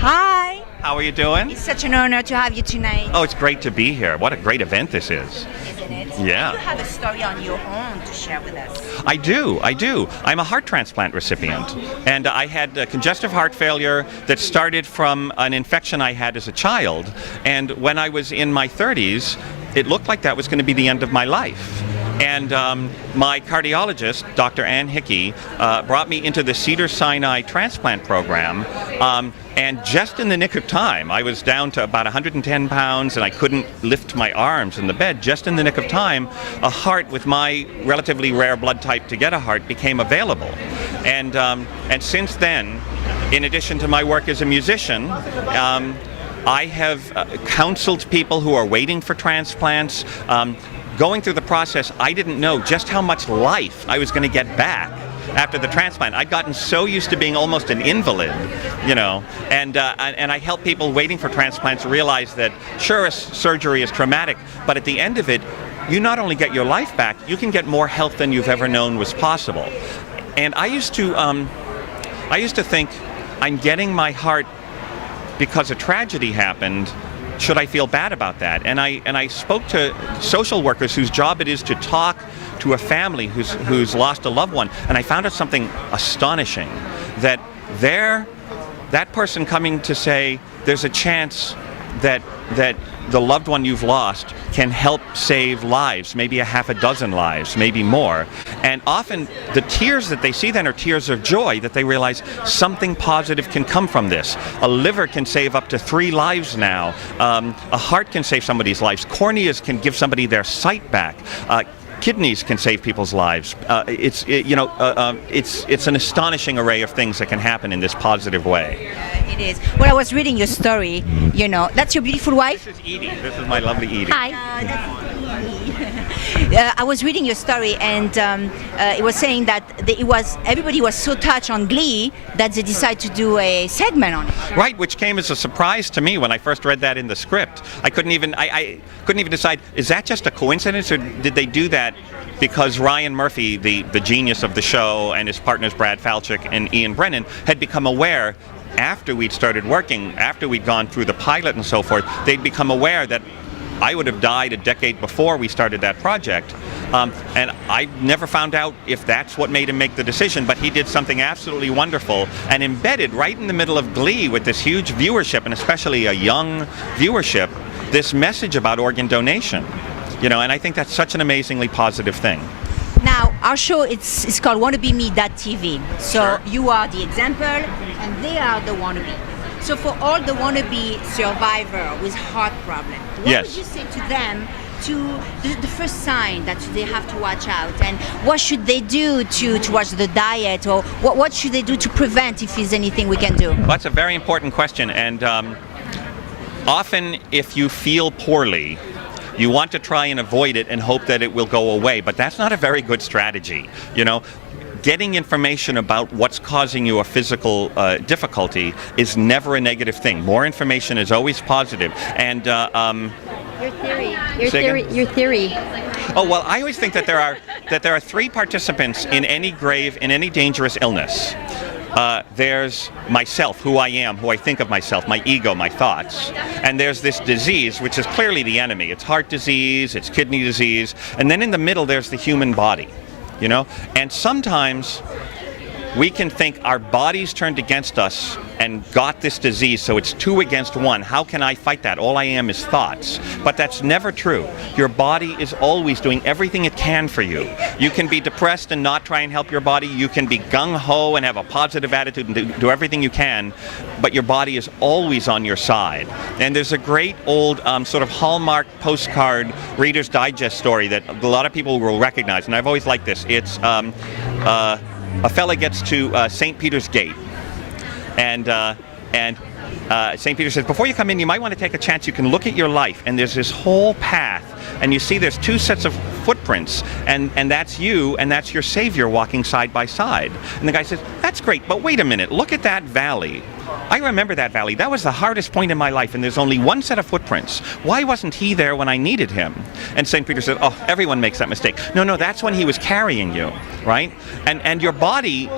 Hi. How are you doing? It's such an honor to have you tonight. Oh, it's great to be here. What a great event this is. Isn't it? Yeah. You have a story on your own to share with us. I do. I'm a heart transplant recipient. And I had congestive heart failure that started from an infection I had as a child. And when I was in my 30s, it looked like that was going to be the end of my life. And my cardiologist, Dr. Ann Hickey, brought me into the Cedars-Sinai transplant program. And just in the nick of time, I was down to about 110 pounds and I couldn't lift my arms in the bed. Just in the nick of time, a heart with my relatively rare blood type to get a heart became available. And since then, in addition to my work as a musician, I have counseled people who are waiting for transplants. Going through the process, I didn't know just how much life I was going to get back after the transplant. I'd gotten so used to being almost an invalid, and I help people waiting for transplants realize that, sure, a surgery is traumatic, but at the end of it, you not only get your life back, you can get more health than you've ever known was possible. And I used to think, I'm getting my heart because a tragedy happened. Should I feel bad about that? And I spoke to social workers whose job it is to talk to a family who's lost a loved one, and I found out something astonishing, that that person coming to say there's a chance that the loved one you've lost can help save lives, maybe a half a dozen lives, maybe more. And often the tears that they see then are tears of joy, that they realize something positive can come from this. A liver can save up to 3 lives now. A heart can save somebody's lives. Corneas can give somebody their sight back. Kidneys can save people's lives. It's an astonishing array of things that can happen in this positive way. It is. Well, I was reading your story. That's your beautiful wife. This is Edie. This is my lovely Edie. Hi. I was reading your story, and it was saying that everybody was so touched on Glee that they decided to do a segment on it. Right, which came as a surprise to me when I first read that in the script. I couldn't even decide, is that just a coincidence, or did they do that because Ryan Murphy, the genius of the show, and his partners Brad Falchuk and Ian Brennan had become aware after we'd started working, after we'd gone through the pilot and so forth, they'd become aware that I would have died a decade before we started that project. And I never found out if that's what made him make the decision, but he did something absolutely wonderful and embedded right in the middle of Glee with this huge viewership, and especially a young viewership, this message about organ donation. And I think that's such an amazingly positive thing. Now, our show it's called WannaBeMe.tv. So Sure. You are the example, and they are the wannabe. So for all the wannabe survivor with heart problem, what Yes. would you say to them, to the first sign that they have to watch out, and what should they do to watch the diet, or what should they do to prevent, if there's anything we can do? Well, that's a very important question, and often if you feel poorly, you want to try and avoid it and hope that it will go away, but that's not a very good strategy. Getting information about what's causing you a physical difficulty is never a negative thing. More information is always positive. And Your theory. Oh, well, I always think that there are 3 participants in any grave, in any dangerous illness. There's myself, who I am, who I think of myself, my ego, my thoughts. And there's this disease, which is clearly the enemy. It's heart disease, it's kidney disease, and then in the middle there's the human body. And sometimes we can think our body's turned against us and got this disease, so it's 2 against 1. How can I fight that? All I am is thoughts. But that's never true. Your body is always doing everything it can for you. You can be depressed and not try and help your body. You can be gung-ho and have a positive attitude and do everything you can, but your body is always on your side. And there's a great old sort of Hallmark postcard Reader's Digest story that a lot of people will recognize, and I've always liked this. It's a fella gets to St. Peter's Gate, and St. Peter says, before you come in, you might want to take a chance. You can look at your life, and there's this whole path, and you see there's 2 sets of footprints, and that's you, and that's your Savior walking side by side. And the guy says, that's great, but wait a minute, look at that valley. I remember that valley. That was the hardest point in my life, and there's only 1 set of footprints. Why wasn't he there when I needed him? And St. Peter said, oh, everyone makes that mistake. No, that's when he was carrying you, right? And your body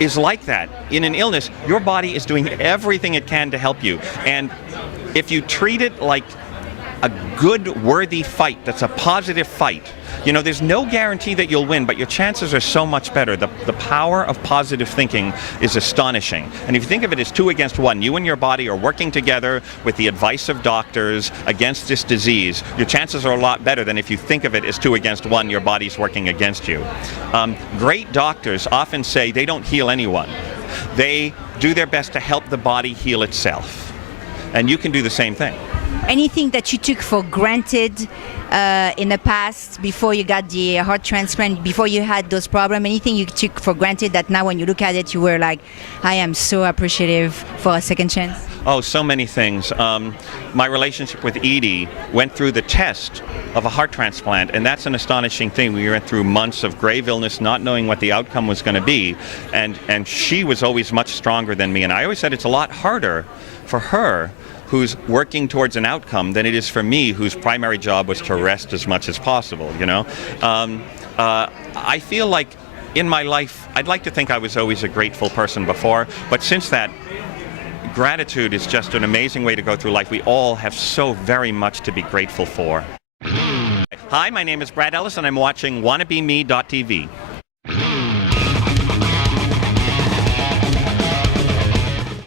is like that. In an illness, your body is doing everything it can to help you. And if you treat it like a good, worthy fight, that's a positive fight, you know, there's no guarantee that you'll win, but your chances are so much better. The power of positive thinking is astonishing. And if you think of it as 2 against 1, you and your body are working together with the advice of doctors against this disease, your chances are a lot better than if you think of it as 2 against 1, your body's working against you. Great doctors often say they don't heal anyone. They do their best to help the body heal itself. And you can do the same thing. Anything that you took for granted in the past, before you got the heart transplant, before you had those problems, anything you took for granted that now when you look at it, you were like, I am so appreciative for a second chance? Oh, so many things. My relationship with Edie went through the test of a heart transplant, and that's an astonishing thing. We went through months of grave illness, not knowing what the outcome was going to be, and she was always much stronger than me. And I always said it's a lot harder for her, who's working towards an outcome, than it is for me, whose primary job was to rest as much as possible, you know? I feel like in my life, I'd like to think I was always a grateful person before, but since that, gratitude is just an amazing way to go through life. We all have so very much to be grateful for. Hi, my name is Brad Ellis, and I'm watching wannabeme.tv.